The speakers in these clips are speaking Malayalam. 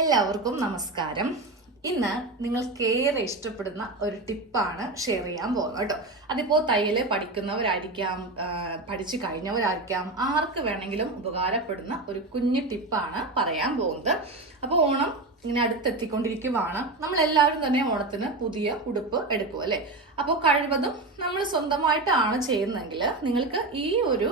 എല്ലാവർക്കും നമസ്കാരം. ഇന്ന് നിങ്ങൾക്കേറെ ഇഷ്ടപ്പെടുന്ന ഒരു ടിപ്പാണ് ഷെയർ ചെയ്യാൻ പോകുന്നത് കേട്ടോ. അതിപ്പോൾ തയ്യൽ പഠിക്കുന്നവരായിരിക്കാം, പഠിച്ചു കഴിഞ്ഞവരായിരിക്കാം, ആർക്ക് വേണമെങ്കിലും ഉപകാരപ്പെടുന്ന ഒരു കുഞ്ഞു ടിപ്പാണ് പറയാൻ പോകുന്നത്. അപ്പോൾ ഓണം ഇങ്ങനെ അടുത്തെത്തിക്കൊണ്ടിരിക്കുവാണ്. നമ്മൾ എല്ലാവരും തന്നെ ഓണത്തിന് പുതിയ ഉടുപ്പ് എടുക്കും അല്ലെ. അപ്പോൾ കഴിവതും നമ്മൾ സ്വന്തമായിട്ടാണ് ചെയ്യുന്നതെങ്കിൽ നിങ്ങൾക്ക് ഈ ഒരു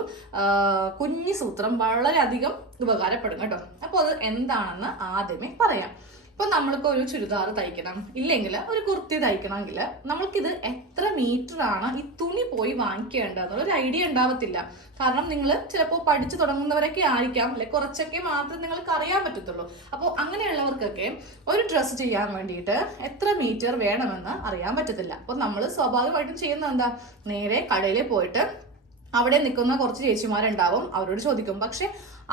കുഞ്ഞു സൂത്രം വളരെയധികം ഉപകാരപ്പെടും കേട്ടോ. അപ്പോൾ അത് എന്താണെന്ന് ആദ്യമേ പറയാം. ഇപ്പൊ നമ്മൾക്ക് ഒരു ചുരിദാർ തയ്ക്കണം, ഇല്ലെങ്കിൽ ഒരു കുർത്തി തയ്ക്കണമെങ്കിൽ നമ്മൾക്കിത് എത്ര മീറ്റർ ആണ് ഈ തുണി പോയി വാങ്ങിക്കേണ്ടതെന്നുള്ള ഒരു ഐഡിയ ഉണ്ടാവത്തില്ല. കാരണം നിങ്ങൾ ചിലപ്പോൾ പഠിച്ചു തുടങ്ങുന്നവരൊക്കെ ആയിരിക്കാം, അല്ലെ കുറച്ചൊക്കെ മാത്രമേ നിങ്ങൾക്ക് അറിയാൻ പറ്റത്തുള്ളൂ. അപ്പോൾ അങ്ങനെയുള്ളവർക്കൊക്കെ ഒരു ഡ്രസ്സ് ചെയ്യാൻ വേണ്ടിയിട്ട് എത്ര മീറ്റർ വേണമെന്ന് അറിയാൻ പറ്റത്തില്ല. അപ്പോൾ നമ്മൾ സ്വാഭാവികമായിട്ടും ചെയ്യുന്നത് എന്താ, നേരെ കടയിൽ പോയിട്ട് അവിടെ നിൽക്കുന്ന കുറച്ച് ചേച്ചിമാരുണ്ടാവും, അവരോട് ചോദിക്കും. പക്ഷെ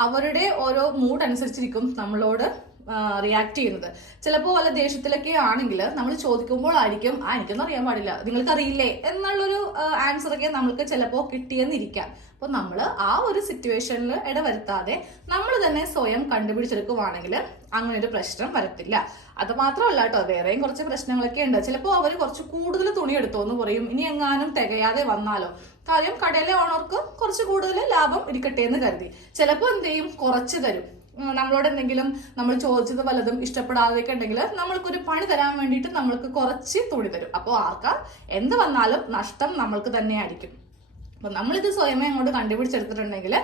അവരുടെ ഓരോ മൂഡ് അനുസരിച്ചിരിക്കും നമ്മളോട് റിയാക്ട് ചെയ്യുന്നത്. ചിലപ്പോൾ വല്ല ദേഷ്യത്തിലൊക്കെ ആണെങ്കിൽ നമ്മൾ ചോദിക്കുമ്പോഴായിരിക്കും എനിക്കൊന്നും അറിയാൻ പാടില്ല, നിങ്ങൾക്ക് അറിയില്ലേ എന്നുള്ളൊരു ആൻസർ ഒക്കെ നമ്മൾക്ക് ചിലപ്പോൾ കിട്ടിയെന്നിരിക്കാം. അപ്പൊ നമ്മൾ ആ ഒരു സിറ്റുവേഷനിൽ ഇടവരുത്താതെ നമ്മൾ തന്നെ സ്വയം കണ്ടുപിടിച്ചെടുക്കുവാണെങ്കിൽ അങ്ങനെ ഒരു പ്രശ്നം വരത്തില്ല. അത് മാത്രമല്ല കേട്ടോ, വേറെയും കുറച്ച് പ്രശ്നങ്ങളൊക്കെ ഉണ്ട്. ചിലപ്പോൾ അവർ കുറച്ച് കൂടുതൽ തുണി എടുത്തോന്ന് പറയും, ഇനി എങ്ങാനും തികയാതെ വന്നാലോ. കാര്യം കടയിലെ ഓണർക്ക് കുറച്ച് കൂടുതൽ ലാഭം ഇരിക്കട്ടെ എന്ന് കരുതി ചിലപ്പോൾ എന്ത് ചെയ്യും, കുറച്ച് തരും. നമ്മളോട് എന്തെങ്കിലും നമ്മൾ ചോദിച്ചത് വല്ലതും ഇഷ്ടപ്പെടാതെയൊക്കെ ഉണ്ടെങ്കിൽ നമ്മൾക്കൊരു പണി തരാൻ വേണ്ടിയിട്ട് നമ്മൾക്ക് കുറച്ച് തുണി തരും. അപ്പോൾ ആർക്കാ എന്ത് വന്നാലും നഷ്ടം നമ്മൾക്ക് തന്നെയായിരിക്കും. അപ്പൊ നമ്മളിത് സ്വയമേ അങ്ങോട്ട് കണ്ടുപിടിച്ചെടുത്തിട്ടുണ്ടെങ്കിൽ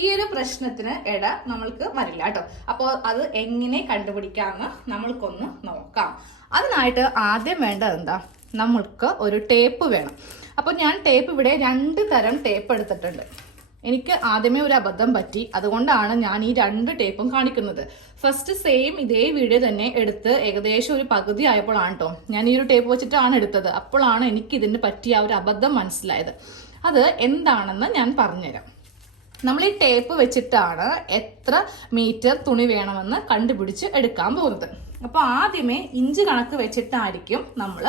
ഈ ഒരു പ്രശ്നത്തിന് ഇട നമ്മൾക്ക് വരില്ല കേട്ടോ. അപ്പോൾ അത് എങ്ങനെ കണ്ടുപിടിക്കാമെന്ന് നമ്മൾക്കൊന്ന് നോക്കാം. അതിനായിട്ട് ആദ്യം വേണ്ടത് എന്താ, നമ്മൾക്ക് ഒരു ടേപ്പ് വേണം. അപ്പൊ ഞാൻ ടേപ്പ് ഇവിടെ 2 തരം ടേപ്പ് എടുത്തിട്ടുണ്ട്. എനിക്ക് ആദ്യമേ ഒരു അബദ്ധം പറ്റി, അതുകൊണ്ടാണ് ഞാൻ ഈ 2 ടേപ്പും കാണിക്കുന്നത്. ഫസ്റ്റ് സെയിം ഇതേ വീഡിയോ തന്നെ എടുത്ത് ഏകദേശം ഒരു പകുതി ആയപ്പോഴാണ് കേട്ടോ ഞാൻ ഈ ഒരു ടേപ്പ് വെച്ചിട്ടാണ് എടുത്തത്. അപ്പോഴാണ് എനിക്ക് ഇതിന് പറ്റിയ ആ ഒരു അബദ്ധം മനസ്സിലായത്. അത് എന്താണെന്ന് ഞാൻ പറഞ്ഞുതരാം. നമ്മൾ ഈ ടേപ്പ് വെച്ചിട്ടാണ് എത്ര മീറ്റർ തുണി വേണമെന്ന് കണ്ടുപിടിച്ച് എടുക്കാൻ പോകുന്നത്. അപ്പൊ ആദ്യമേ ഇഞ്ച് കണക്ക് വെച്ചിട്ടായിരിക്കും നമ്മൾ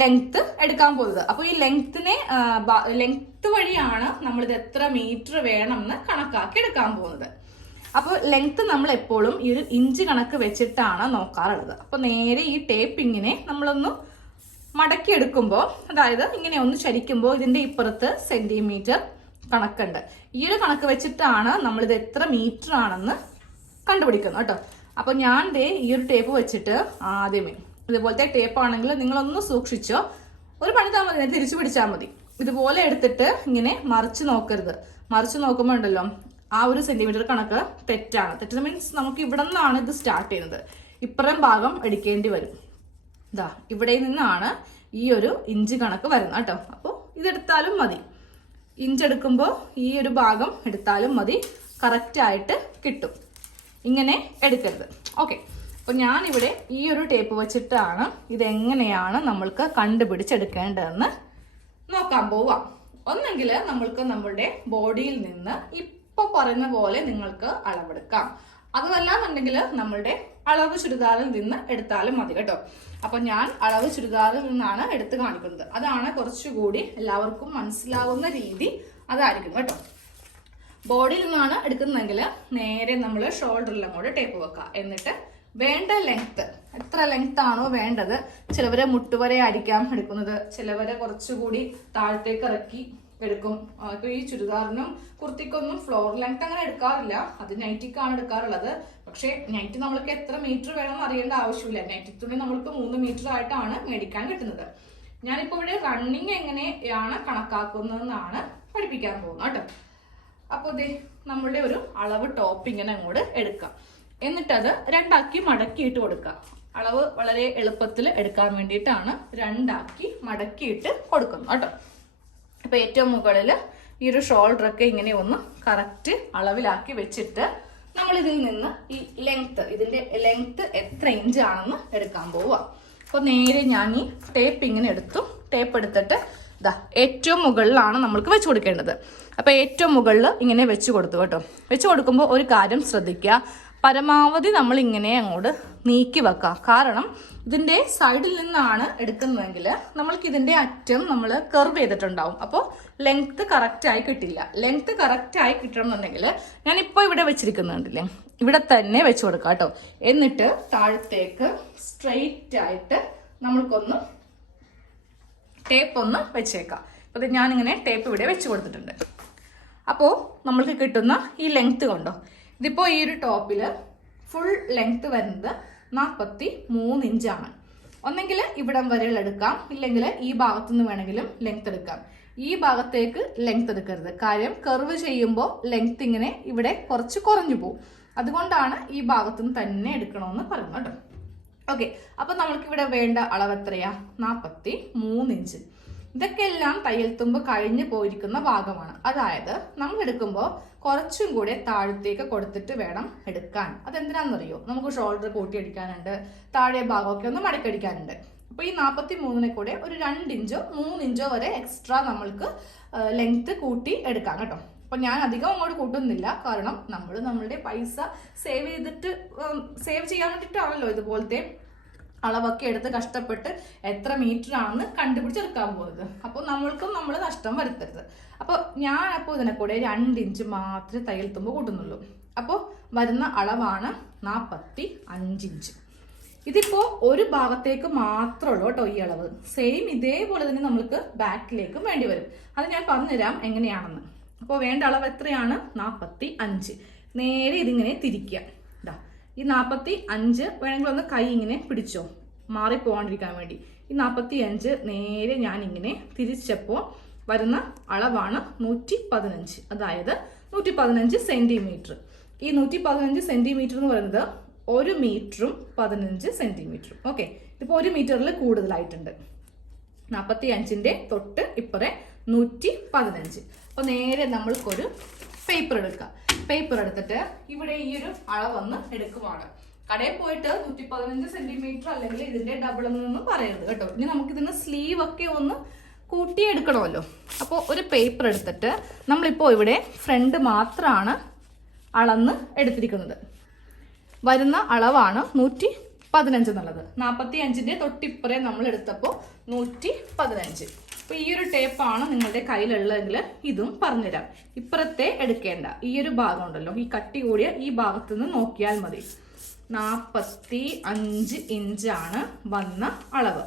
ലെങ്ത് എടുക്കാൻ പോകുന്നത്. അപ്പൊ ഈ ലെങ്ത് വഴിയാണ് നമ്മൾ ഇത് എത്ര മീറ്റർ വേണം എന്ന് കണക്കാക്കി എടുക്കാൻ പോകുന്നത്. അപ്പോൾ ലെങ്ത് നമ്മൾ എപ്പോഴും ഈ ഒരു ഇഞ്ച് കണക്ക് വെച്ചിട്ടാണ് നോക്കാറുള്ളത്. അപ്പൊ നേരെ ഈ ടേപ്പ് ഇങ്ങനെ നമ്മളൊന്ന് മടക്കി എടുക്കുമ്പോൾ, അതായത് ഇങ്ങനെ ഒന്ന് ചരിക്കുമ്പോൾ ഇതിന്റെ ഇപ്പുറത്ത് സെന്റിമീറ്റർ കണക്കുണ്ട്. ഈ ഒരു കണക്ക് വെച്ചിട്ടാണ് നമ്മളിത് എത്ര മീറ്റർ ആണെന്ന് കണ്ടുപിടിക്കുന്നത് കേട്ടോ. അപ്പൊ ഞാൻ ഈ ഒരു ടേപ്പ് വെച്ചിട്ട് ആദ്യമേ, ഇതുപോലത്തെ ടേപ്പ് ആണെങ്കിൽ നിങ്ങളൊന്ന് സൂക്ഷിച്ചോ, ഒരു പണി താ മതി, തിരിച്ചു പിടിച്ചാൽ മതി. ഇതുപോലെ എടുത്തിട്ട് ഇങ്ങനെ മറിച്ച് നോക്കരുത്. മറിച്ച് നോക്കുമ്പോൾ ഉണ്ടല്ലോ ആ ഒരു സെന്റിമീറ്റർ കണക്ക് തെറ്റാണ്. തെറ്റ് മീൻസ് നമുക്ക് ഇവിടെ നിന്നാണ് ഇത് സ്റ്റാർട്ട് ചെയ്യുന്നത്, ഇപ്പുറം ഭാഗം എടുക്കേണ്ടി വരും. ഇതാ ഇവിടെ നിന്നാണ് ഈ ഒരു ഇഞ്ച് കണക്ക് വരുന്നത് കേട്ടോ. അപ്പോൾ ഇതെടുത്താലും മതി, ഇഞ്ചെടുക്കുമ്പോൾ ഈ ഒരു ഭാഗം എടുത്താലും മതി, കറക്റ്റ് ആയിട്ട് കിട്ടും. ഇങ്ങനെ എടുക്കരുത്. ഓക്കെ, അപ്പൊ ഞാനിവിടെ ഈ ഒരു ടേപ്പ് വെച്ചിട്ടാണ് ഇതെങ്ങനെയാണ് നമ്മൾക്ക് കണ്ടുപിടിച്ചെടുക്കേണ്ടതെന്ന് നോക്കാൻ പോവാം. ഒന്നെങ്കിൽ നമ്മൾക്ക് നമ്മളുടെ ബോഡിയിൽ നിന്ന് ഇപ്പൊ പറയുന്ന പോലെ നിങ്ങൾക്ക് അളവെടുക്കാം. അതുമല്ലാന്നുണ്ടെങ്കിൽ നമ്മളുടെ അളവ് ചുരിദാറിൽ നിന്ന് എടുത്താലും മതി കേട്ടോ. അപ്പൊ ഞാൻ അളവ് ചുരിദാറിൽ നിന്നാണ് എടുത്ത് കാണിക്കുന്നത്. അതാണ് കുറച്ചുകൂടി എല്ലാവർക്കും മനസ്സിലാവുന്ന രീതി, അതായിരിക്കും കേട്ടോ. ബോഡിയിൽ നിന്നാണ് എടുക്കുന്നതെങ്കിൽ നേരെ നമ്മൾ ഷോൾഡറിലും കൂടെ ടേപ്പ് വെക്കുക. എന്നിട്ട് വേണ്ട ലെങ്ത്, എത്ര ലെങ്ത് ആണോ വേണ്ടത്, ചിലവരെ മുട്ടുവരെ ആയിരിക്കാം എടുക്കുന്നത്, ചിലവരെ കുറച്ചുകൂടി താഴത്തേക്ക് ഇറക്കി എടുക്കും. ഇപ്പൊ ഈ ചുരിദാറിനും കുർത്തിക്കൊന്നും ഫ്ലോർ ലെങ്ത് അങ്ങനെ എടുക്കാറില്ല, അത് നൈറ്റിക്കാണ് എടുക്കാറുള്ളത്. പക്ഷെ നൈറ്റ് നമ്മൾക്ക് എത്ര മീറ്റർ വേണമെന്ന് അറിയേണ്ട ആവശ്യമില്ല. നൈറ്റി തുണി നമ്മൾക്ക് 3 മീറ്റർ ആയിട്ടാണ് മേടിക്കാൻ കിട്ടുന്നത്. ഞാനിപ്പോ ഇവിടെ റണ്ണിങ് എങ്ങനെയാണ് കണക്കാക്കുന്നതെന്നാണ് പഠിപ്പിക്കാൻ പോകുന്നത് കേട്ടോ. അപ്പോൾ നമ്മളുടെ ഒരു അളവ് ടോപ്പ് ഇങ്ങനെ അങ്ങോട്ട് എടുക്കാം. എന്നിട്ടത് 2 ആക്കി മടക്കിയിട്ട് കൊടുക്കുക. അളവ് വളരെ എളുപ്പത്തിൽ എടുക്കാൻ വേണ്ടിയിട്ടാണ് 2 ആക്കി മടക്കിയിട്ട് കൊടുക്കുന്നത് കേട്ടോ. അപ്പൊ ഏറ്റവും മുകളിൽ ഈ ഒരു ഷോൾഡറൊക്കെ ഇങ്ങനെ ഒന്ന് കറക്റ്റ് അളവിലാക്കി വെച്ചിട്ട് നമ്മൾ ഇതിൽ നിന്ന് ഈ ലെങ്ത്, ഇതിന്റെ ലെങ്ത് എത്ര ഇഞ്ച് ആണെന്ന് എടുക്കാൻ പോവുക. അപ്പൊ നേരെ ഞാൻ ഈ ടേപ്പ് ഇങ്ങനെ എടുത്തു. ടേപ്പ് എടുത്തിട്ട് ഇതാ ഏറ്റവും മുകളിലാണ് നമ്മൾക്ക് വെച്ച് കൊടുക്കേണ്ടത്. അപ്പൊ ഏറ്റവും മുകളിൽ ഇങ്ങനെ വെച്ച് കൊടുത്തു കേട്ടോ. വെച്ച് കൊടുക്കുമ്പോൾ ഒരു കാര്യം ശ്രദ്ധിക്കുക, പരമാവധി നമ്മൾ ഇങ്ങനെ അങ്ങോട്ട് നീക്കി വെക്കാം. കാരണം ഇതിന്റെ സൈഡിൽ നിന്നാണ് എടുക്കുന്നതെങ്കിൽ നമ്മൾക്ക് ഇതിന്റെ അറ്റം നമ്മൾ കർവ് ചെയ്തിട്ടുണ്ടാവും. അപ്പോൾ ലെങ്ത് കറക്റ്റ് ആയി കിട്ടില്ല. ലെങ്ത് കറക്റ്റ് ആയി കിട്ടണം എന്നുണ്ടെങ്കിൽ ഞാനിപ്പോൾ ഇവിടെ വെച്ചിരിക്കുന്നുണ്ടല്ലേ, ഇവിടെ തന്നെ വെച്ച് കൊടുക്കാം കേട്ടോ. എന്നിട്ട് താഴത്തേക്ക് സ്ട്രെയിറ്റ് ആയിട്ട് നമ്മൾക്കൊന്ന് ടേപ്പ് ഒന്ന് വെച്ചേക്കാം. അപ്പോൾ ഞാനിങ്ങനെ ടേപ്പ് ഇവിടെ വെച്ച് കൊടുത്തിട്ടുണ്ട്. അപ്പോൾ നമ്മൾക്ക് കിട്ടുന്ന ഈ ലെങ്ത്ത് കണ്ടോ, ഇതിപ്പോൾ ഈ ഒരു ടോപ്പിൽ ഫുൾ ലെങ്ത്ത് വരുന്നത് 43 ഇഞ്ചാണ്. ഒന്നെങ്കിൽ ഇവിടം വരെയുള്ള എടുക്കാം, ഇല്ലെങ്കിൽ ഈ ഭാഗത്തുനിന്ന് വേണമെങ്കിലും ലെങ്ത്ത് എടുക്കാം. ഈ ഭാഗത്തേക്ക് ലെങ്ത്ത് എടുക്കരുത്, കാര്യം കർവ് ചെയ്യുമ്പോൾ ലെങ്ത്ത് ഇങ്ങനെ ഇവിടെ കുറച്ച് കുറഞ്ഞു പോകും. അതുകൊണ്ടാണ് ഈ ഭാഗത്തുനിന്ന് തന്നെ എടുക്കണമെന്ന് പറയുന്നത് കേട്ടോ. ഓക്കെ, അപ്പോൾ നമ്മൾക്കിവിടെ വേണ്ട അളവ് എത്രയാ? 43 ഇഞ്ച്. ഇതൊക്കെ എല്ലാം തയ്യൽ തുമ്പ് കഴിഞ്ഞു പോയിരിക്കുന്ന ഭാഗമാണ്. അതായത് നമ്മൾ എടുക്കുമ്പോൾ കുറച്ചും കൂടെ താഴത്തേക്ക് കൊടുത്തിട്ട് വേണം എടുക്കാൻ. അതെന്തിനാണെന്നറിയോ? നമുക്ക് ഷോൾഡർ കൂട്ടിയടിക്കാനുണ്ട്, താഴെ ഭാഗമൊക്കെ ഒന്ന് മടക്കടിക്കാനുണ്ട്. അപ്പോൾ ഈ 43നെ കൂടെ ഒരു 2 ഇഞ്ചോ 3 ഇഞ്ചോ വരെ എക്സ്ട്രാ നമ്മൾക്ക് ലെങ്ത്ത് കൂട്ടി എടുക്കാം കേട്ടോ. അപ്പോൾ ഞാൻ അധികം അങ്ങോട്ട് കൂട്ടുന്നില്ല, കാരണം നമ്മൾ നമ്മളുടെ പൈസ സേവ് ചെയ്യാൻ വേണ്ടിയിട്ടാണല്ലോ ഇതുപോലത്തെ അളവൊക്കെ എടുത്ത് കഷ്ടപ്പെട്ട് എത്ര മീറ്റർ ആണെന്ന് കണ്ടുപിടിച്ചെടുക്കാൻ പോകുന്നത്. അപ്പോൾ നമ്മൾക്കും നമ്മൾ നഷ്ടം വരുത്തരുത്. അപ്പോൾ ഞാനപ്പോൾ ഇതിനെ കൂടെ 2 ഇഞ്ച് മാത്രമേ തയ്യൽ തുമ്പ് കൂട്ടുന്നുള്ളൂ. അപ്പോൾ വരുന്ന അളവാണ് 45 ഇഞ്ച്. ഇതിപ്പോൾ ഒരു ഭാഗത്തേക്ക് മാത്രമേ ഉള്ളൂ കേട്ടോ ഈ അളവ്. സെയിം ഇതേപോലെ തന്നെ നമ്മൾക്ക് ബാക്കിലേക്കും വേണ്ടി വരും. അത് ഞാൻ പറഞ്ഞുതരാം എങ്ങനെയാണെന്ന്. അപ്പോൾ വേണ്ട അളവ് എത്രയാണ്? 45. നേരെ ഇതിങ്ങനെ തിരിക്കുക. ഈ 45 വേണമെങ്കിൽ ഒന്ന് കൈ ഇങ്ങനെ പിടിച്ചോ, മാറിപ്പോകാണ്ടിരിക്കാൻ വേണ്ടി. ഈ 45 നേരെ ഞാൻ ഇങ്ങനെ തിരിച്ചപ്പോൾ വരുന്ന അളവാണ് 115. അതായത് 115 സെന്റിമീറ്റർ. ഈ 115 സെന്റിമീറ്റർ എന്ന് പറയുന്നത് 1 മീറ്ററും 15 സെന്റിമീറ്ററും. ഓക്കെ, ഇതിപ്പോൾ 1 മീറ്ററിൽ കൂടുതലായിട്ടുണ്ട്. 45ന്റെ തൊട്ട് ഇപ്പറേ 115. അപ്പോൾ നേരെ നമ്മൾക്കൊരു പേപ്പർ എടുക്കാം. പേപ്പർ എടുത്തിട്ട് ഇവിടെ ഈ ഒരു അളവൊന്ന് എടുക്കുവാണ്. കടയിൽ പോയിട്ട് 115 സെന്റിമീറ്റർ അല്ലെങ്കിൽ ഇതിന്റെ ഡബിൾ എന്നൊന്നും പറയരുത് കേട്ടോ. ഇനി നമുക്കിതിന് സ്ലീവ് ഒക്കെ ഒന്ന് കൂട്ടിയെടുക്കണമല്ലോ. അപ്പോൾ ഒരു പേപ്പർ എടുത്തിട്ട് നമ്മളിപ്പോൾ ഇവിടെ ഫ്രണ്ട് മാത്രമാണ് അളന്ന് എടുത്തിരിക്കുന്നത്. വരുന്ന അളവാണ് 115 എന്നുള്ളത്. 45ന്റെ തൊട്ടിപ്പുറേ നമ്മൾ എടുത്തപ്പോൾ 115. അപ്പോൾ ഈ ഒരു ടേപ്പാണ് നിങ്ങളുടെ കയ്യിലുള്ളതെങ്കിൽ ഇതും പറഞ്ഞുതരാം. ഇപ്പുറത്തെ എടുക്കേണ്ട ഈ ഒരു ഭാഗം ഉണ്ടല്ലോ, ഈ കട്ടി കൂടിയ ഈ ഭാഗത്തു നിന്ന് നോക്കിയാൽ മതി. 45 ഇഞ്ചാണ് വന്ന അളവ്.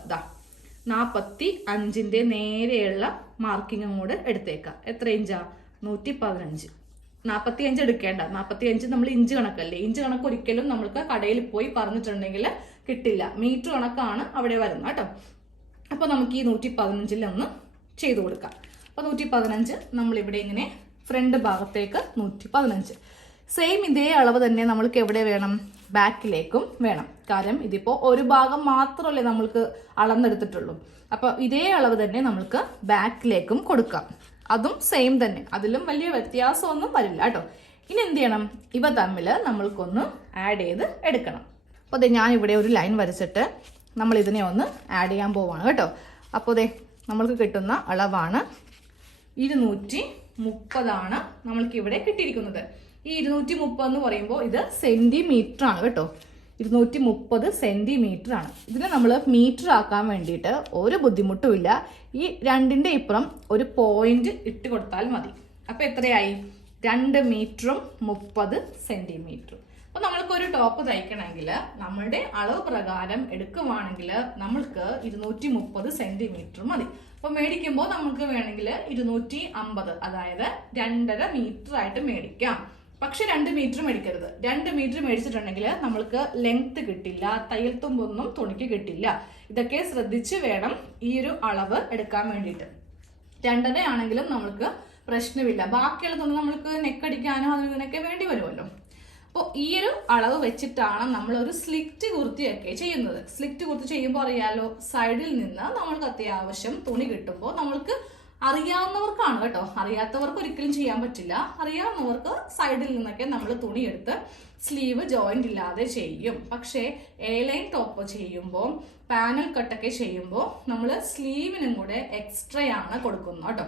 45ന്റെ നേരെയുള്ള മാർക്കിങ്ങും കൂടെ എടുത്തേക്കാം. എത്ര ഇഞ്ചാ? 115. 45 എടുക്കേണ്ട. 45 നമ്മൾ ഇഞ്ച് കണക്കല്ലേ. ഇഞ്ച് കണക്ക് ഒരിക്കലും നമ്മൾക്ക് കടയിൽ പോയി പറഞ്ഞിട്ടുണ്ടെങ്കിൽ കിട്ടില്ല. മീറ്റർ കണക്കാണ് അവിടെ വരുന്നത് കേട്ടോ. അപ്പോൾ നമുക്ക് ഈ 115 ഒന്ന് ചെയ്തു കൊടുക്കാം. അപ്പോൾ 115 നമ്മളിവിടെ ഇങ്ങനെ ഫ്രണ്ട് ഭാഗത്തേക്ക് 115. സെയിം ഇതേ അളവ് തന്നെ നമ്മൾക്ക് എവിടെ വേണം? ബാക്കിലേക്കും വേണം. കാരണം ഇതിപ്പോൾ ഒരു ഭാഗം മാത്രമല്ലേ നമ്മൾക്ക് അളന്നെടുത്തിട്ടുള്ളൂ. അപ്പോൾ ഇതേ അളവ് തന്നെ നമ്മൾക്ക് ബാക്കിലേക്കും കൊടുക്കാം. അതും സെയിം തന്നെ, അതിലും വലിയ വ്യത്യാസമൊന്നും വരില്ല കേട്ടോ. ഇനി എന്ത് ചെയ്യണം? ഇവ തമ്മിൽ നമ്മൾക്കൊന്ന് ആഡ് ചെയ്ത് എടുക്കണം. അപ്പോൾ അതെ, ഞാനിവിടെ ഒരു ലൈൻ വരച്ചിട്ട് നമ്മൾ ഇതിനെ ഒന്ന് ആഡ് ചെയ്യാൻ പോവാണ് കേട്ടോ. അപ്പോൾ അതെ, നമ്മൾക്ക് കിട്ടുന്ന അളവാണ് 230 നമ്മൾക്ക് ഇവിടെ കിട്ടിയിരിക്കുന്നത്. ഈ 230 എന്ന് പറയുമ്പോൾ ഇത് സെന്റിമീറ്റർ ആണ് കേട്ടോ. 230 സെന്റിമീറ്റർ ആണ്. ഇതിനെ നമ്മൾ മീറ്റർ ആക്കാൻ വേണ്ടിയിട്ട് ഒരു ബുദ്ധിമുട്ടുമില്ല. ഈ 2ന്റെ ഇപ്പുറം ഒരു പോയിന്റ് ഇട്ട് കൊടുത്താൽ മതി. അപ്പോൾ എത്രയായി? 2 മീറ്ററും 30 സെന്റിമീറ്ററും. അപ്പോൾ നമ്മൾക്കൊരു ടോപ്പ് തയ്ക്കണമെങ്കിൽ നമ്മളുടെ അളവ് പ്രകാരം എടുക്കുവാണെങ്കിൽ നമ്മൾക്ക് 230 സെന്റിമീറ്റർ മതി. അപ്പോൾ മേടിക്കുമ്പോൾ നമുക്ക് വേണമെങ്കിൽ 250, അതായത് 2.5 മീറ്റർ ആയിട്ട് മേടിക്കാം. പക്ഷെ 2 മീറ്റർ മേടിക്കരുത്. 2 മീറ്റർ മേടിച്ചിട്ടുണ്ടെങ്കിൽ നമ്മൾക്ക് ലെങ്ത് കിട്ടില്ല, തയ്യൽ തുമ്പൊന്നും തുണിക്ക് കിട്ടില്ല. ഇതൊക്കെ ശ്രദ്ധിച്ച് വേണം ഈ ഒരു അളവ് എടുക്കാൻ വേണ്ടിയിട്ട്. 2.5 ആണെങ്കിലും നമ്മൾക്ക് പ്രശ്നമില്ല. ബാക്കിയുള്ളതൊന്നും നമ്മൾക്ക് നെക്കടിക്കാനോ അതിനൊക്കെ വേണ്ടി വരുമല്ലോ. അപ്പോൾ ഈ ഒരു അളവ് വെച്ചിട്ടാണ് നമ്മൾ ഒരു സ്ലിറ്റ് കുർത്തിയൊക്കെ ചെയ്യുന്നത്. സ്ലിറ്റ് കുർത്തി ചെയ്യുമ്പോൾ അറിയാലോ, സൈഡിൽ നിന്ന് നമ്മൾക്ക് അത്യാവശ്യം തുണി കിട്ടുമ്പോൾ നമ്മൾക്ക് അറിയാവുന്നവർക്കാണ് കേട്ടോ, അറിയാത്തവർക്ക് ഒരിക്കലും ചെയ്യാൻ പറ്റില്ല. അറിയാവുന്നവർക്ക് സൈഡിൽ നിന്നൊക്കെ നമ്മൾ തുണിയെടുത്ത് സ്ലീവ് ജോയിന്റ് ഇല്ലാതെ ചെയ്യും. പക്ഷേ എ ലൈൻ ടോപ്പ് ചെയ്യുമ്പോൾ, പാനൽ കട്ടൊക്കെ ചെയ്യുമ്പോൾ നമ്മൾ സ്ലീവിനും കൂടെ എക്സ്ട്രാ ആണ് കൊടുക്കുന്നത് കേട്ടോ.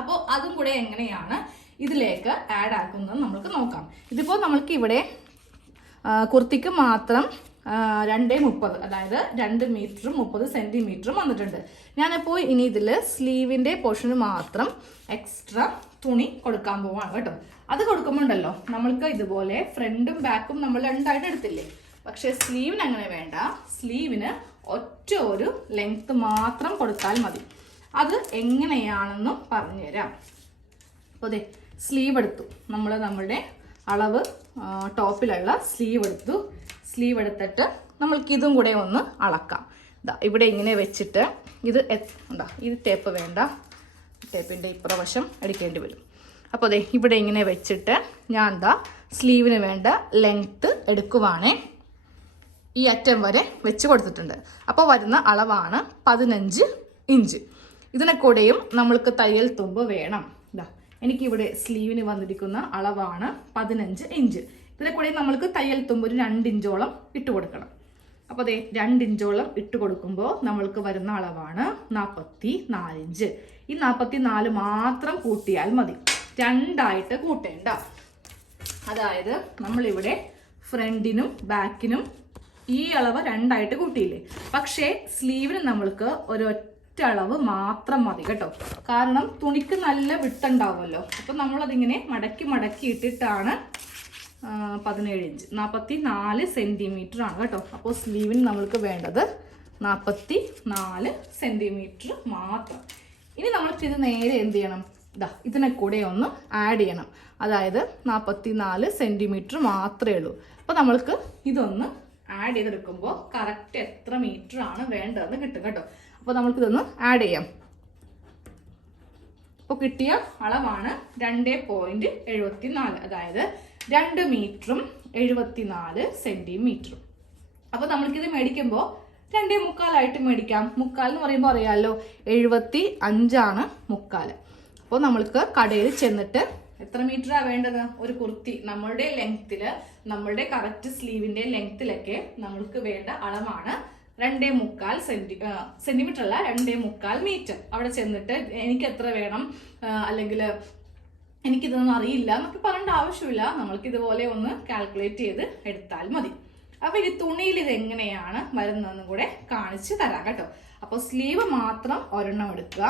അപ്പോൾ അതും കൂടെ എങ്ങനെയാണ് ഇതിലേക്ക് ആഡ് ആക്കുന്നത് നമുക്ക് നോക്കാം. ഇതിപ്പോൾ നമ്മൾക്ക് ഇവിടെ കുർത്തിക്ക് മാത്രം 2.30, അതായത് 2 മീറ്ററും 30 സെന്റിമീറ്ററും വന്നിട്ടുണ്ട്. ഞാനിപ്പോൾ ഇനി ഇതിൽ സ്ലീവിൻ്റെ പോർഷന് മാത്രം എക്സ്ട്രാ തുണി കൊടുക്കാൻ പോവാണ് കേട്ടോ. അത് കൊടുക്കുമ്പോണ്ടല്ലോ നമ്മൾക്ക് ഇതുപോലെ ഫ്രണ്ടും ബാക്കും നമ്മൾ രണ്ടായിട്ട് എടുത്തില്ലേ. പക്ഷെ സ്ലീവിന് അങ്ങനെ വേണ്ട. സ്ലീവിന് ഒറ്റ ഒരു ലെങ്ത് മാത്രം കൊടുത്താൽ മതി. അത് എങ്ങനെയാണെന്നും പറഞ്ഞുതരാം. അപ്പോൾ അതെ, സ്ലീവ് എടുത്തു. നമ്മളുടെ അളവ് ടോപ്പിലുള്ള സ്ലീവ് എടുത്തു. സ്ലീവ് എടുത്തിട്ട് നമ്മൾക്ക് ഇതും കൂടെ ഒന്ന് അളക്കാം. ഇവിടെ ഇങ്ങനെ വെച്ചിട്ട് ഇത് ടേപ്പ് വേണ്ട, ടേപ്പിൻ്റെ ഇപ്പുറവശം അടിക്കേണ്ടി വരും. അപ്പോൾ അതെ, ഇവിടെ ഇങ്ങനെ വെച്ചിട്ട് ഞാൻ സ്ലീവിന് വേണ്ട ലെങ്ത്ത് എടുക്കുവാണേ. ഈ അറ്റം വരെ വെച്ച് കൊടുത്തിട്ടുണ്ട്. അപ്പോൾ വരുന്ന അളവാണ് 15 ഇഞ്ച്. ഇതിനെ കൂടെയും നമ്മൾക്ക് തയ്യൽ തുമ്പ് വേണം. എനിക്കിവിടെ സ്ലീവിന് വന്നിരിക്കുന്ന അളവാണ് 15 ഇഞ്ച്. ഇതിനെ കൂടെ നമ്മൾക്ക് തയ്യൽ തുമ്പ് ഒരു 2 ഇഞ്ചോളം ഇട്ട് കൊടുക്കണം. അപ്പോൾ അതെ, 2 ഇഞ്ചോളം ഇട്ട് കൊടുക്കുമ്പോൾ നമ്മൾക്ക് വരുന്ന അളവാണ് 44 ഇഞ്ച്. ഈ 44 മാത്രം കൂട്ടിയാൽ മതി, 2ആയിട്ട് കൂട്ടേണ്ട. അതായത് നമ്മളിവിടെ ഫ്രണ്ടിനും ബാക്കിനും ഈ അളവ് 2ആയിട്ട് കൂട്ടിയില്ലേ. പക്ഷേ സ്ലീവിന് നമ്മൾക്ക് ഒരൊറ്റ അളവ് മാത്രം മതി കേട്ടോ. കാരണം തുണിക്ക് നല്ല വിട്ടുണ്ടാവുമല്ലോ. അപ്പം നമ്മളതിങ്ങനെ മടക്കി ഇട്ടിട്ടാണ് 17 ഇഞ്ച് 44 സെൻറ്റിമീറ്റർ ആണ് കേട്ടോ. അപ്പോൾ സ്ലീവിന് നമ്മൾക്ക് വേണ്ടത് 44 സെൻറ്റിമീറ്റർ മാത്രം. ഇനി നമ്മൾക്കിത് നേരെ എന്ത് ചെയ്യണം? ഇതിനെ കൂടെ ഒന്ന് ആഡ് ചെയ്യണം. അതായത് 44 സെൻറ്റിമീറ്റർ മാത്രമേ ഉള്ളൂ. അപ്പോൾ നമ്മൾക്ക് ഇതൊന്ന് ആഡ് ചെയ്തെടുക്കുമ്പോൾ കറക്റ്റ് എത്ര മീറ്റർ ആണ് വേണ്ടതെന്ന് കിട്ടും കേട്ടോ. അപ്പോൾ നമുക്കിതൊന്ന് ആഡ് ചെയ്യാം. അപ്പോൾ കിട്ടിയ അളവാണ് 2.74. അതായത് 2 മീറ്ററും 74 സെൻറ്റിമീറ്ററും. അപ്പോൾ നമ്മൾക്കിത് മേടിക്കുമ്പോൾ 2.25 മേടിക്കാം. മുക്കാൽ എന്ന് പറയുമ്പോൾ അറിയാമല്ലോ, 75 മുക്കാൽ. അപ്പോൾ നമ്മൾക്ക് കടയിൽ ചെന്നിട്ട് എത്ര മീറ്ററാണ് വേണ്ടത്? ഒരു കുർത്തി നമ്മളുടെ ലെങ്ത്തിൽ, നമ്മളുടെ കറക്റ്റ് സ്ലീവിൻ്റെ ലെങ്ത്തിലൊക്കെ നമ്മൾക്ക് വേണ്ട അളവാണ് 2.25 സെൻറ്റിമീറ്റർ അല്ല, 2.25 മീറ്റർ. അവിടെ ചെന്നിട്ട് എനിക്ക് എത്ര വേണം, അല്ലെങ്കിൽ എനിക്കിതൊന്നും അറിയില്ല എന്നൊക്കെ പറയേണ്ട ആവശ്യമില്ല. നമ്മൾക്ക് ഇതുപോലെ ഒന്ന് കാൽക്കുലേറ്റ് ചെയ്ത് എടുത്താൽ മതി. അപ്പോൾ ഈ തുണിയിൽ ഇത് എങ്ങനെയാണ് വരുന്നതെന്ന് കൂടെ കാണിച്ച് തരാം കേട്ടോ. അപ്പോൾ സ്ലീവ് മാത്രം ഒരെണ്ണം എടുക്കുക,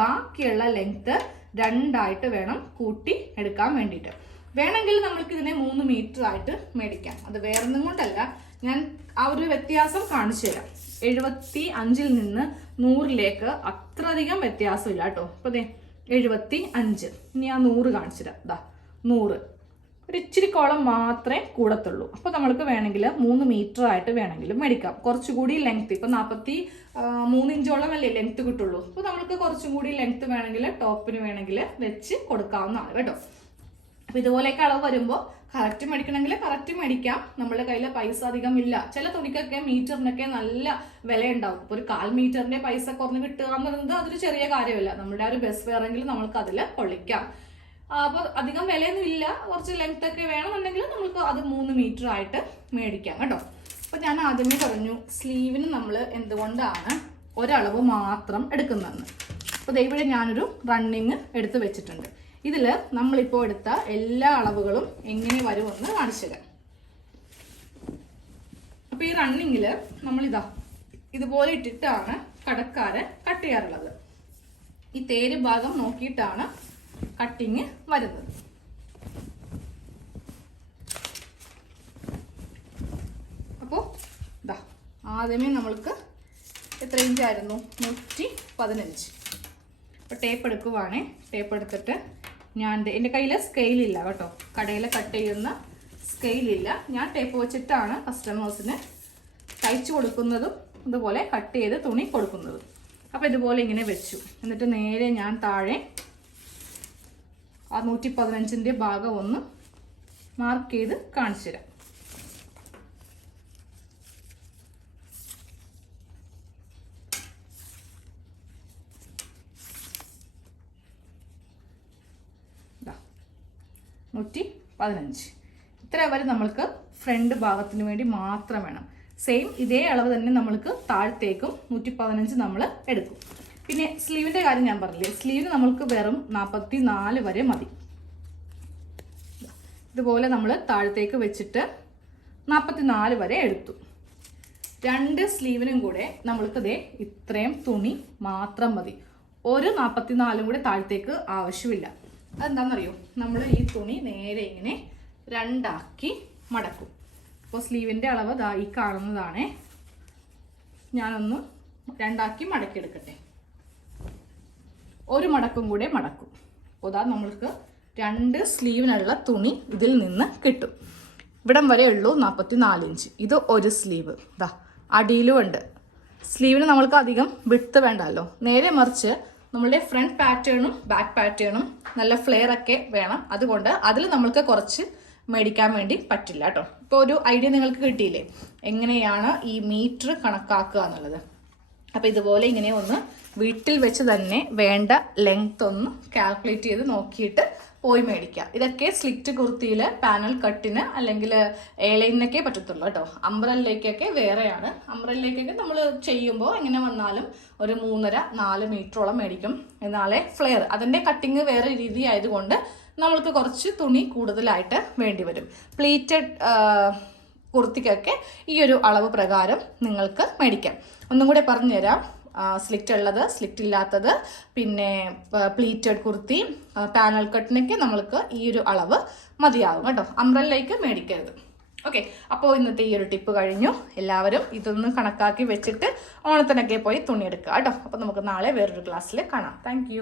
ബാക്കിയുള്ള ലെങ്ത്ത് 2ആയിട്ട് വേണം കൂട്ടി എടുക്കാൻ വേണ്ടിയിട്ട്. വേണമെങ്കിൽ നമ്മൾക്ക് ഇതിനെ 3 മീറ്റർ ആയിട്ട് മേടിക്കാം. അത് വേറൊന്നും കൊണ്ടല്ല, ഞാൻ ആ ഒരു വ്യത്യാസം കാണിച്ചു തരാം. 75 നിന്ന് 100ലേക്ക് അത്രയധികം വ്യത്യാസമില്ല കേട്ടോ. അപ്പോൾ അതെ 75. ഇനി ആ 100 കാണിച്ചു തരാം. 100 ഒരു ഇച്ചിരി കോളം മാത്രമേ കൂടത്തുള്ളൂ. അപ്പോൾ നമ്മൾക്ക് വേണമെങ്കിൽ 3 മീറ്റർ ആയിട്ട് വേണമെങ്കിലും മേടിക്കാം. കുറച്ചുകൂടി ലെങ്ത്ത്, ഇപ്പോൾ 43 ഇഞ്ചോളം അല്ലേ ലെങ്ത്ത് കിട്ടുള്ളൂ. അപ്പോൾ നമ്മൾക്ക് കുറച്ചും കൂടി ലെങ്ത്ത് വേണമെങ്കിൽ ടോപ്പിന് വേണമെങ്കിൽ വെച്ച് കൊടുക്കാവുന്നതാണ് കേട്ടോ. അപ്പോൾ ഇതുപോലെയൊക്കെ അളവ് വരുമ്പോൾ കറക്റ്റ് മേടിക്കണമെങ്കിൽ കറക്റ്റ് മേടിക്കാം. നമ്മുടെ കയ്യിൽ പൈസ അധികം ഇല്ല. ചില തുണിക്കൊക്കെ മീറ്ററിനൊക്കെ നല്ല വില ഉണ്ടാവും. ഇപ്പോൾ ഒരു 1/4 മീറ്ററിന്റെ പൈസ കുറഞ്ഞ് കിട്ടുക എന്ന് പറയുന്നത് അതൊരു ചെറിയ കാര്യമല്ല. നമ്മുടെ ആ ഒരു ബസ് ഫെയറെങ്കിൽ നമ്മൾക്ക് അതിൽ കൊള്ളിക്കാം. അപ്പോൾ അധികം വിലയൊന്നും ഇല്ല. കുറച്ച് ലെങ്ത് ഒക്കെ വേണമെന്നുണ്ടെങ്കിൽ നമുക്ക് അത് 3 മീറ്റർ ആയിട്ട് മേടിക്കാം കേട്ടോ. അപ്പോൾ ഞാൻ ആദ്യമേ പറഞ്ഞു സ്ലീവിന് നമ്മൾ എന്തുകൊണ്ടാണ് ഒരളവ് മാത്രം എടുക്കുന്നതെന്ന്. അപ്പോൾ ഇവിടെ ഞാനൊരു റണ്ണിങ് എടുത്ത് വെച്ചിട്ടുണ്ട്. ഇതിൽ നമ്മളിപ്പോൾ എടുത്ത എല്ലാ അളവുകളും എങ്ങനെ വരുമെന്ന് കാണിച്ചു തരാം. അപ്പോൾ ഈ റണ്ണിങ്ങിൽ നമ്മളിതാ ഇതുപോലെ ഇട്ടിട്ടാണ് കടക്കാരെ കട്ട് ചെയ്യാറുള്ളത്. ഈ തേര് ഭാഗം നോക്കിയിട്ടാണ് കട്ടിങ് വരുന്നത്. അപ്പോൾ ഇതാ ആദ്യമേ നമ്മൾക്ക് എത്ര ഇഞ്ചായിരുന്നു? 115. അപ്പോൾ ടേപ്പ് എടുക്കുവാണേ. ടേപ്പ് എടുത്തിട്ട് എൻ്റെ കയ്യിൽ സ്കെയിലില്ല കേട്ടോ. കടയിൽ കട്ട് ചെയ്യുന്ന സ്കെയിലില്ല. ഞാൻ ടേപ്പ് വെച്ചിട്ടാണ് കസ്റ്റമേഴ്സിന് തയ്ച്ചു കൊടുക്കുന്നതും ഇതുപോലെ കട്ട് ചെയ്ത് തുണി കൊടുക്കുന്നതും. അപ്പോൾ ഇതുപോലെ ഇങ്ങനെ വെച്ചു. എന്നിട്ട് നേരെ ഞാൻ താഴെ ആ 115ൻ്റെ ഭാഗം ഒന്ന് മാർക്ക് ചെയ്ത് കാണിച്ചു തരാം. ഇതാ 115. ഇത്ര വരെ നമ്മൾക്ക് ഫ്രണ്ട് ഭാഗത്തിന് വേണ്ടി മാത്രം വേണം. സെയിം ഇതേ അളവ് തന്നെ നമ്മൾക്ക് താഴത്തേക്കും 115 നമ്മൾ എടുക്കും. പിന്നെ സ്ലീവിൻ്റെ കാര്യം ഞാൻ പറഞ്ഞില്ലേ, സ്ലീവിന് നമ്മൾക്ക് വെറും 44 വരെ മതി. ഇതുപോലെ നമ്മൾ താഴത്തേക്ക് വെച്ചിട്ട് 44 വരെ എടുത്തു. 2 സ്ലീവിനും കൂടെ നമ്മൾക്ക് ദേ ഇത്രയും തുണി മാത്രം മതി. ഒരു 44 കൂടെ താഴത്തേക്ക് ആവശ്യമില്ല. അതെന്താണെന്നറിയോ, നമ്മൾ ഈ തുണി നേരെ ഇങ്ങനെ രണ്ടാക്കി മടക്കും. അപ്പോൾ സ്ലീവിൻ്റെ അളവ് ദാ ഈ കാണുന്നതാണേ. ഞാനൊന്ന് രണ്ടാക്കി മടക്കിയെടുക്കട്ടെ. ഒരു മടക്കും കൂടെ മടക്കും. അപ്പോൾ ഇതാ നമ്മൾക്ക് 2 സ്ലീവിനുള്ള തുണി ഇതിൽ നിന്ന് കിട്ടും. ഇവിടം വരെ ഉള്ളൂ 44 ഇഞ്ച്. ഇത് ഒരു സ്ലീവ്. ഇതാ അടിയിലും ഉണ്ട്. സ്ലീവിന് നമ്മൾക്ക് അധികം വിഡ്ത്ത് വേണ്ടല്ലോ. നേരെ മറിച്ച് നമ്മളുടെ ഫ്രണ്ട് പാറ്റേണും ബാക്ക് പാറ്റേണും നല്ല ഫ്ലെയർ ഒക്കെ വേണം. അതുകൊണ്ട് അതിൽ നമ്മൾക്ക് കുറച്ച് മേടിക്കാൻ വേണ്ടി പറ്റില്ല കേട്ടോ. ഇപ്പോൾ ഒരു ഐഡിയ നിങ്ങൾക്ക് കിട്ടിയില്ലേ എങ്ങനെയാണ് ഈ മീറ്റർ കണക്കാക്കുക എന്നുള്ളത്. അപ്പോൾ ഇതുപോലെ ഇങ്ങനെ ഒന്ന് വീട്ടിൽ വെച്ച് തന്നെ വേണ്ട ലെങ്ത് ഒന്ന് കാൽക്കുലേറ്റ് ചെയ്ത് നോക്കിയിട്ട് പോയി മേടിക്കുക. ഇതൊക്കെ സ്ലിറ്റ് കുർത്തിയിൽ പാനൽ കട്ടിന് അല്ലെങ്കിൽ എയർലൈനിനൊക്കെ പറ്റത്തുള്ളൂ കേട്ടോ. അംബ്രല്ലയ്ക്കൊക്കെ വേറെയാണ്. അംബ്രല്ലയ്ക്കൊക്കെ നമ്മൾ ചെയ്യുമ്പോൾ എങ്ങനെ വന്നാലും ഒരു 3.5-4 മീറ്ററോളം മേടിക്കും. എന്നാലേ ഫ്ലെയർ അതിൻ്റെ കട്ടിങ് വേറെ രീതി ആയതുകൊണ്ട് നമ്മൾക്ക് കുറച്ച് തുണി കൂടുതലായിട്ട് വേണ്ടി വരും. പ്ലീറ്റഡ് കുർത്തിക്കൊക്കെ ഈ ഒരു അളവ് പ്രകാരം നിങ്ങൾക്ക് മേടിക്കാം. ഒന്നും കൂടെ പറഞ്ഞു തരാം. സ്ലിറ്റ് ഉള്ളത്, സ്ലിറ്റ് ഇല്ലാത്തത്, പിന്നെ പ്ലീറ്റഡ് കുർത്തി, പാനൽ കട്ടിനൊക്കെ നമ്മൾക്ക് ഈ ഒരു അളവ് മതിയാവും കേട്ടോ. അംബ്രല്ലയ്ക്ക് മേടിക്കരുത്. ഓക്കെ, അപ്പോൾ ഇന്നത്തെ ഈ ഒരു ടിപ്പ് കഴിഞ്ഞു. എല്ലാവരും ഇതൊന്ന് കണക്കാക്കി വെച്ചിട്ട് ഓണത്തിനൊക്കെ പോയി തുണി എടുക്കുക കേട്ടോ. അപ്പോൾ നമുക്ക് നാളെ വേറൊരു ക്ലാസ്സിൽ കാണാം. താങ്ക്